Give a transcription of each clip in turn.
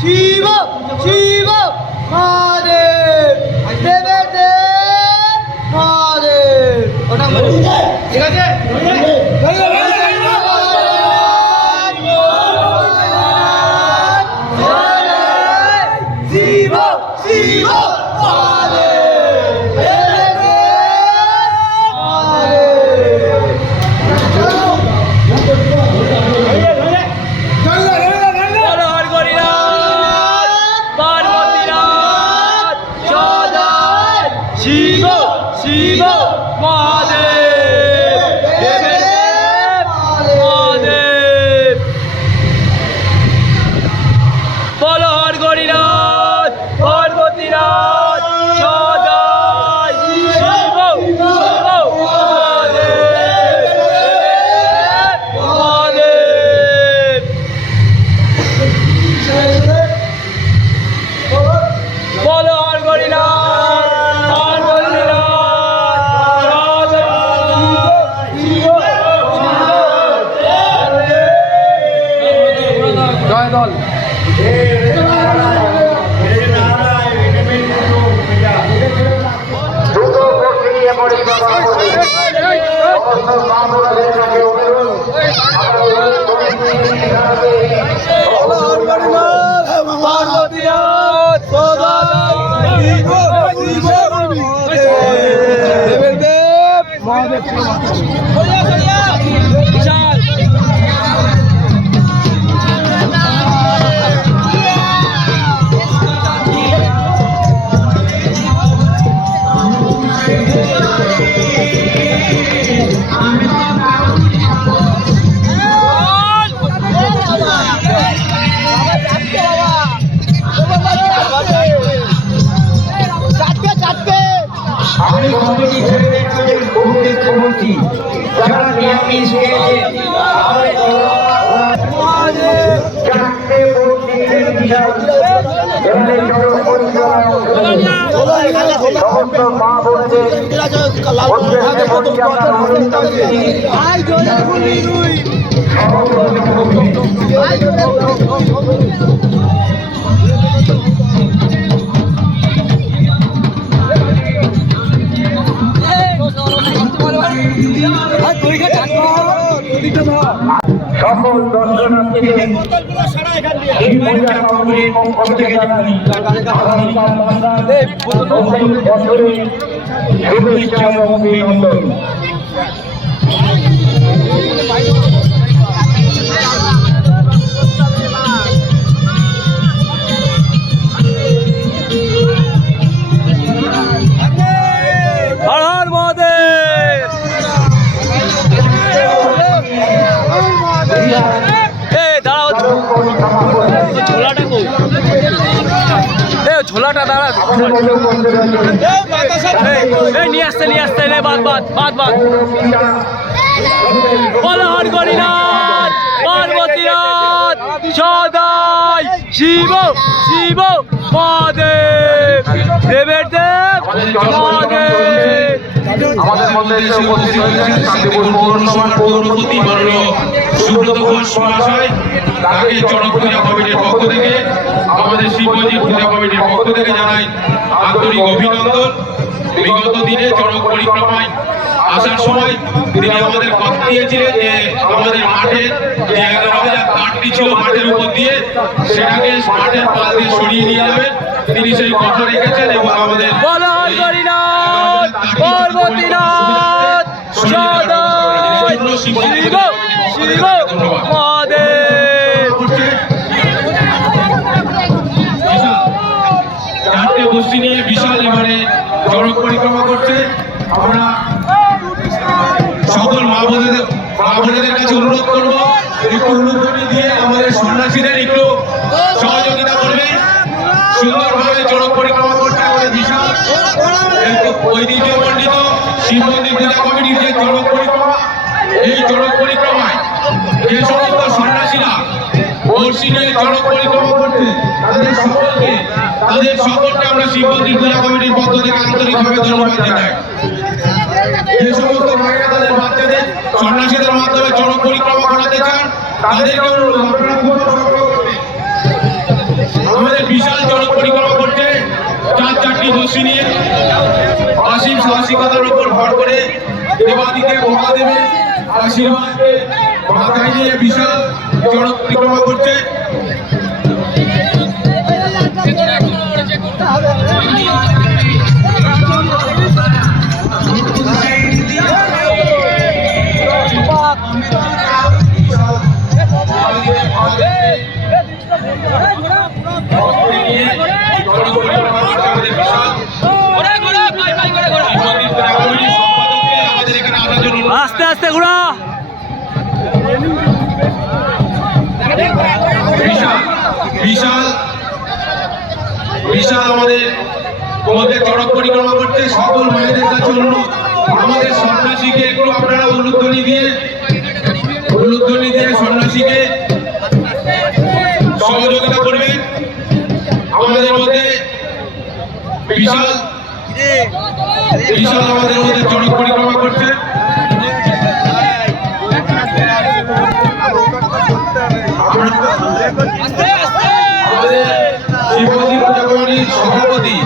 শিব শিব মহাদেব দেবের দেব মহাদেব। ওটা ঠিক আছে। শিব শিব মহাদেব দেবের দেব মহাদেব। শিব শিব মহাদেব দেবের মহাদেব। বল হর গরিনাথ পার্বতীনাথ সদাই শিব শিব মহাদেব মহাদেব। বল হর গরিনাথ জয় দল। দেবের দেব মহাদেব। আমি কমিটি ছেলেদের কাছে বহুদিন বলছি যারা নিরামিষ খেয়েছে সমস্ত মা বোনদের সকল দর্শনার্থীদের এই পূজা কমিটির পক্ষ থেকে জানাই আগামীকাল নতুন বছরের শুভেচ্ছা এবং অভিনন্দন। হর হর মহাদেব। দাঁড়াও ঝোলাটা কই? ঝোলাটা দাঁড়া নিয়ে আসতে বাদ বাদ বাদ বাদ। বল হর গরিনাথ পার্বতীনাথ সদাই শিব শিব মহাদেব দেবের দেব মহাদেব। আমাদের মধ্যে এসে উপস্থিত হয়েছেন শান্তিপুর পৌরসভার পৌরপতি মাননীয় সুব্রত ঘোষ মহাশয়। তাকে চড়ক পূজা কমিটির পক্ষ থেকে, আমাদের শিবজি পূজা কমিটির পক্ষ থেকে জানাই আন্তরিক অভিনন্দন। বিগত দিনে চড়ক পরিক্রমায় আসার সময় তিনি আমাদের কথা দিয়েছিলেন যে আমাদের মাঠে যে 11,000 কাঠটি ছিল মাঠের উপর দিয়ে, সেটাকে মাঠের পাশ দিয়ে সরিয়ে নিয়ে যাবেন। তিনি সেই কথা রেখেছেন এবং আমাদের পার্বতীনাথ সদাই শিব শিব মহাদেব। চারটে গোষ্ঠী নিয়ে বিশাল এবারে চড়ক পরিক্রমা করছে। আমরা সকল মা বোনেদের কাছে অনুরোধ করবো একটু অনুপ্রাণী দিয়ে আমাদের সন্ন্যাসীদের একটু সহযোগিতা করবে। সুন্দরভাবে চড়ক পরিক্রমা করছে আমাদের বিশাল ঐতিহ্যমণ্ডিত শিব মন্দির পূজা কমিটির যে চড়ক পরিক্রমা, এই চড়ক পরিক্রমায় যে সমস্ত সন্ন্যাসীরা বর্ষি নিয়ে চড়ক পরিক্রমা করছে তাদের সকলকে আমরা শিব মন্দির পূজা কমিটির পক্ষ থেকে আন্তরিকভাবে ধন্যবাদ জানাই। যে সমস্ত ভাইরা তাদের তাদেরকে অনুরোধ আপনারা খুব সংগ্রহ করবেন। আমাদের বিশাল জনক পরিক্রমা করছে 4টি বসি নিয়ে অসীম সাহসিকতার উপর ভর করে দেবাদিকে মহাদেবের আশীর্বাদকে মাথায় নিয়ে বিশাল জনক পরিক্রমা করছে। আস্তে আস্তে ঘোড়া বিশাল বিশাল আমাদের মধ্যে চড়ক পরিক্রমা করছে। সকল মায়েদের কাছে অনুরোধ, আমাদের সন্ন্যাসীকে একটু আপনারা উলুধ্বনি দিয়ে সন্ন্যাসীকে সহযোগিতা করবেন। আমাদের মধ্যে বিশাল আমাদের মধ্যে চড়ক পরিক্রমা করছে। আমাদের শিবমন্দির পূজা কমিটির সভাপতি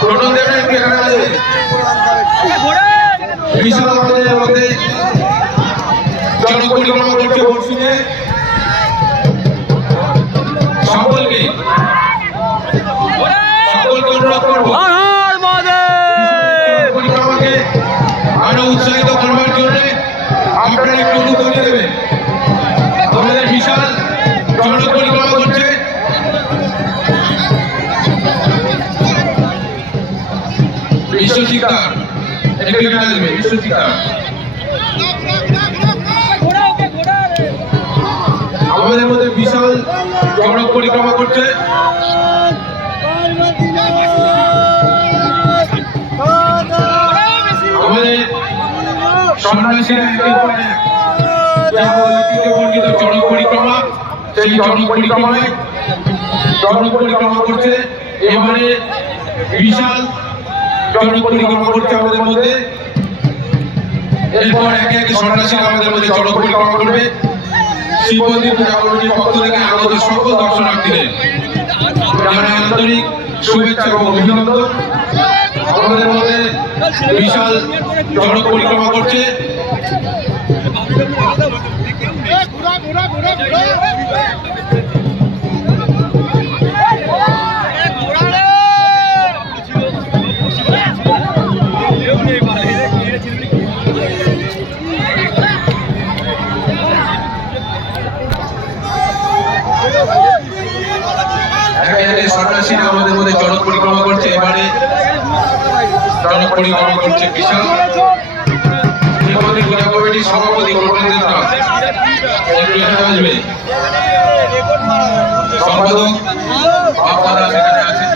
টোটন দেবনাথ এখানে আছে। বিশাল আমাদের মধ্যে চড়ক পরিক্রমা করছে বর্ষিতে। সকলকে অনুরোধ করবো পরিক্রমাকে আরো উৎসাহিত করবার জন্য আপনারা একটু উদ্যোগী দেবেন। আমাদের বিশাল চড়ক পরিক্রমা করছে। বিশ্বশিক্ষা একটু এখানে আসবে। বিশ্বশিক্ষা আমাদের মধ্যে বিশাল চড়ক পরিক্রমা করছে। আমাদের সন্ন্যাসীরা ঐতিহ্যমণ্ডিত চড়ক পরিক্রমা, সেই চড়ক পরিক্রমায় চড়ক পরিক্রমা করছে। এবারে বিশাল চড়ক পরিক্রমা করছে আমাদের মধ্যে। এরপর একে একে সন্ন্যাসীরা আমাদের মধ্যে চড়ক পরিক্রমা করবে। শিব মন্দির পূজা কমিটির পক্ষ থেকে আগত সকল দর্শনার্থীদের জানাই আন্তরিক শুভেচ্ছা এবং অভিনন্দন। আমাদের মধ্যে বিশাল চড়ক পরিক্রমা করছে। সন্ন্যাসীরা আমাদের মধ্যে চড়ক পরিক্রমা করছে। এবারে চড়ক পরিক্রমা করছে বিশাল শিবমন্দির পূজা কমিটির সভাপতি টোটন দেবনাথ একটু এখানে আসবে। সম্পাদক বাপ্পাদা সেখানে আছে।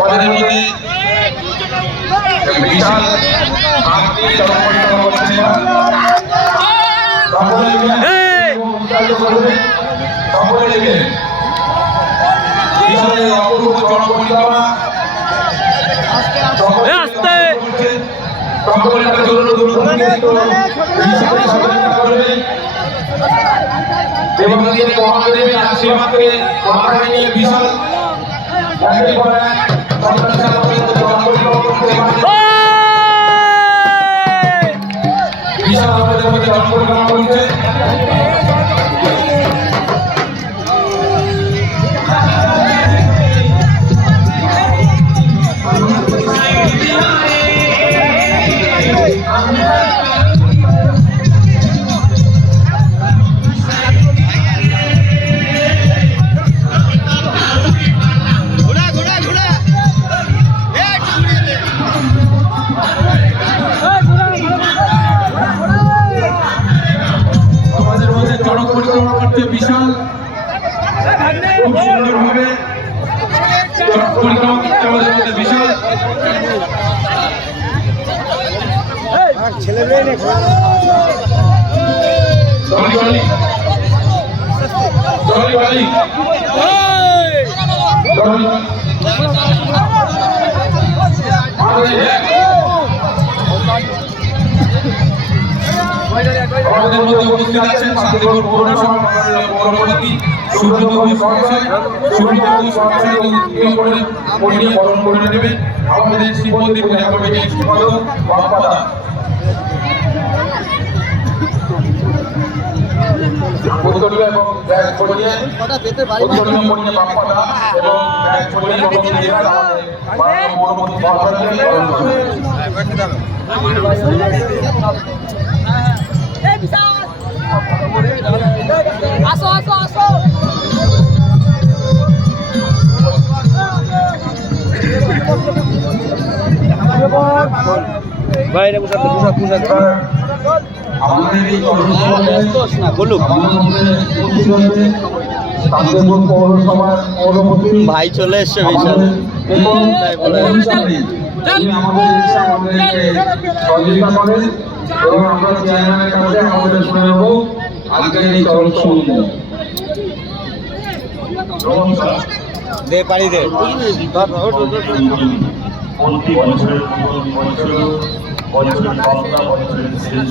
আমাদের মধ্যে বিশাল চড়ক পরিক্রমা করছে। অপূর্ব চড়ক পরিক্রমা মহাদেবের আশীর্বাদকে মাথায় নিয়ে বিশাল আমাদের মধ্যে চড়ক পরিক্রমা করছে। বিশাল খুব সুন্দরভাবে পরিক্রমা করতে আমাদের মধ্যে বিশাল আমাদের মধ্যে উপস্থিত আছেন শান্তিপুর পৌরসভার মাননীয় পৌরপতি সুব্রত ঘোষ মহাশয়। সুব্রত ঘোষ মহাশয় পরিয়ে বরণ করে নেবেন আমাদের শিবমন্দির পূজা কমিটির সম্পাদক বাপ্পা দাস। উত্তরীয় এবং ব্যাগ পরিয়ে উত্তরীয় পরিয়ে বাপ্পা দাস এবং ব্যাগ পরিয়ে নবমী দেবতা আমাদের মাননীয় পৌরপতি মহাশয়কে বরণ করে নেবেন। আসো আসো আসো বাইরে বসাতে আমাদের এই শান্তিপুর পৌরসভার পৌরপতি ভাই চলে এসছে বিশাল এবং অনুষ্ঠানে তিনি আমাদেরকে সহযোগিতা করেন এবং আমরা চেয়ারম্যানের কাছে আমাদের শুনে নেব আজকের এই চরণ সম্মেলন। দে পানি দে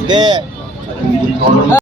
দে